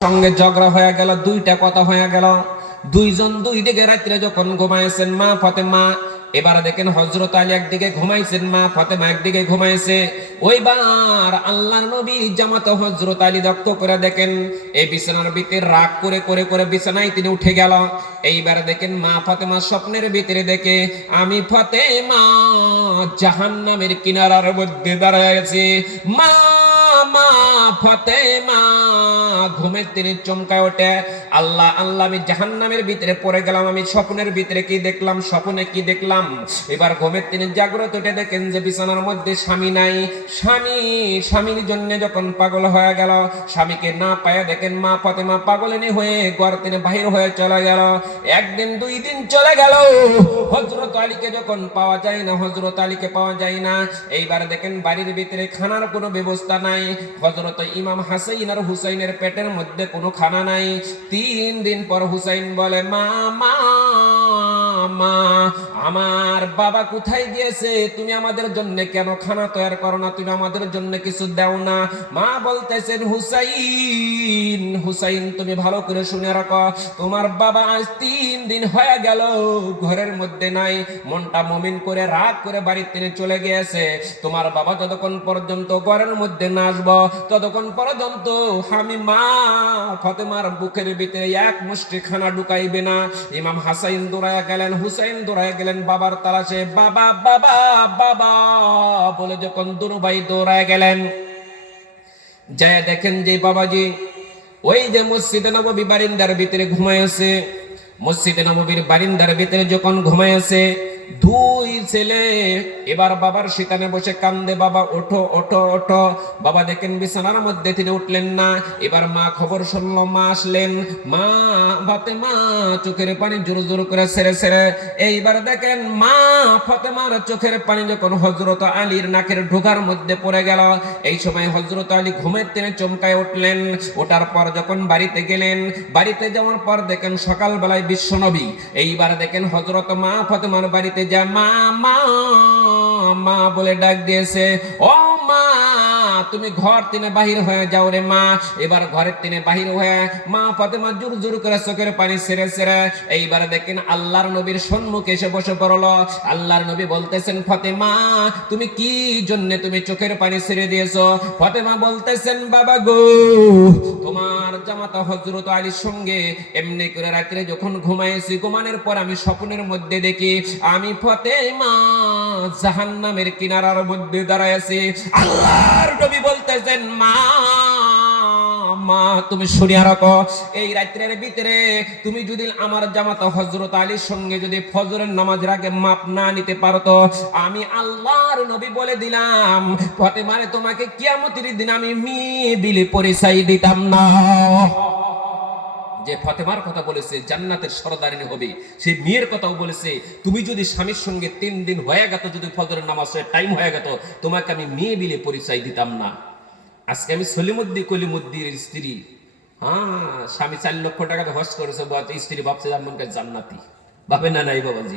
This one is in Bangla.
সঙ্গে ঝগড়া হয়ে গেল, দুইটা কথা হয়ে গেল। দুইজন দুই দিকে রাত্রে যখন ঘুমাইছেন মা ফাতেমা, এবার দেখেন হযরত আলী একদিকে ঘুমাইছেন, মা ফাতেমা একদিকে ঘুমাইছে। ওইবার আল্লাহর নবী জামাতে হযরত আলী লক্ষ্য করে দেখেন এই বিছানার ভিতরে রাগ করে করে করে বিছানায় তিনি উঠে গেল। এইবার দেখেন মা ফাতেমা স্বপ্নের ভিতরে দেখে আমি ফাতেমা জাহান্নামের কিনারার মধ্যে দাঁড়ায় আছি। মা মা ফাতেমা ঘুমের তিনি চমকায় ওঠে, আল্লাহ আল্লাহ আমি জাহান্নামের ভিতরে পড়ে গেলাম, আমি স্বপ্নের ভিতরে কি দেখলাম, স্বপ্নে কি দেখলাম। এবার ঘুমের তিনি জাগ্রত উঠে দেখেন যে বিছানার মধ্যে স্বামী নাই। স্বামীর জন্য যখন পাগল হয়ে গেল, স্বামীকে না পায় দেখেন মা ফাতেমা পাগলিনী হয়ে ঘর তিনি বাহির হয়ে চলে গেল। একদিন দুই দিন চলে গেল, হযরত আলীকে যখন পাওয়া যায় না, হযরত আলীকে পাওয়া যায় না। এইবার দেখেন বাড়ির ভিতরে খানার কোনো ব্যবস্থা নাই। হযরত ইমাম হাসাইন আর হুসাইনের পেটের মধ্যে কোনো খানা নাই। 3 দিন পর হুসাইন বলে মা মা মা আমার বাবা কোথায় গিয়েছে, তুমি আমাদের জন্য কেন খানা তৈরি করো না, তুমি আমাদের জন্য কিছু দাও না। মা বলতেছেন হুসাইন হুসাইন তুমি ভালো করে শুনে রাখো, তোমার বাবা আজ 3 দিন হয়ে গেল ঘরের মধ্যে নাই। মনটা মুমিন করে রাগ করে বাড়িতে তিনি চলে গিয়েছে। তোমার বাবা যতক্ষণ পর্যন্ত ঘরের মধ্যে না আসবো ততক্ষণ পর্যন্ত আমি মা ফাতেমার বুকের ভিতরে এক মুষ্টি খানা ঢুকাইবে না। ইমাম হাসাইন দৌড়ায় গেলেন, হুসাইন দৌড়ায় গেলেন বাবার তালাশে। বাবা বাবা বাবা বলে যখন দুনো ভাই দৌড়ায় গেলেন, যায় দেখেন যে বাবাজি ওই যে মসজিদে নববী বারিন্দার ভিতরে ঘুমাইছে। মসজিদে নববীর বারিন্দার ভিতরে যখন ঘুমাইছে, দুই ছেলে এবার বাবার শিকানে বসে কান্দে, বাবা ওঠো ওঠো ওঠো। বাবা দেখেন বিছানার মধ্যে তিনি উঠলেন না। এবার মা খবর শুনলো, মা আসলেন। মা ফাতেমা চোখের পানি জোর জোর করে ছেড়ে ছেড়ে, এইবার দেখেন মা ফাতেমার চোখের পানি যখন হযরত আলীর নাকের ঢোকার মধ্যে পড়ে গেল। এই সময় হযরত আলী ঘুমের তিনি চমকায় উঠলেন। ওঠার পর যখন বাড়িতে গেলেন, বাড়িতে যাওয়ার পর দেখেন সকালবেলায় বিশ্বনবী এইবার দেখেন হযরত মা ফাতেমার বাড়িতে যা মা মা মা বলে ডাক দিয়েছে, ও মা তুমি ঘর থেকে বাহির হয়ে যাও রে মা। এবার ঘরের থেকে বাহির হয়ে মা ফাতেমা জোর জোর করে চোখের পানি ছেড়ে ছেড়ে এইবার দেখেন আল্লাহর নবীর সম্মুখে এসে বসে পড়লো। আল্লাহর নবী বলতেছেন, ফাতেমা তুমি কি জন্য তুমি চোখের পানি ছেড়ে দিয়েছো? ফাতেমা বলতেছেন, বাবা গো তোমার জামাতা হযরত আলীর সঙ্গে এমনি করে রাত্রে যখন ঘুমাইছি, ঘুমানোর পর আমি স্বপ্নের মধ্যে দেখি আমি ফাতেমা জাহান্নামের কিনারার মধ্যে দাঁড়ায় আছি। আল্লাহর নবী বলতেছেন, মা মা তুমি শুনিয়া রাখো, এই রাত্রের ভিতরে তুমি যদি আমার জামাতা হযরত আলীর সঙ্গে যদি ফজরের নামাজের আগে মাপ না নিতে পারতো, আমি আল্লাহর নবী বলে দিলাম ফাতেমারে তোমাকে কিয়ামতের দিন আমি মেয়ে বিলি পরিচয় দিতাম না। যে ফাতেমার কথা বলেছে জান্নাতের সরদারিনী হবে, সেই মেয়ের কথাও বলেছে তুমি যদি স্বামীর সঙ্গে 3 দিন হয়ে গেত, যদি ফজরের নামাজের টাইম হয়ে গেত, তোমাকে আমি মেয়ে বিলে পরিচয় দিতাম না। আজকে আমি সলিমুদ্দি কলিমুদ্দির স্ত্রী, স্বামী 4 লক্ষ টাকা হজ করেছে, স্ত্রী ভাবছে আমার জান্নাতি, ভাবে না নাই বাবাজি।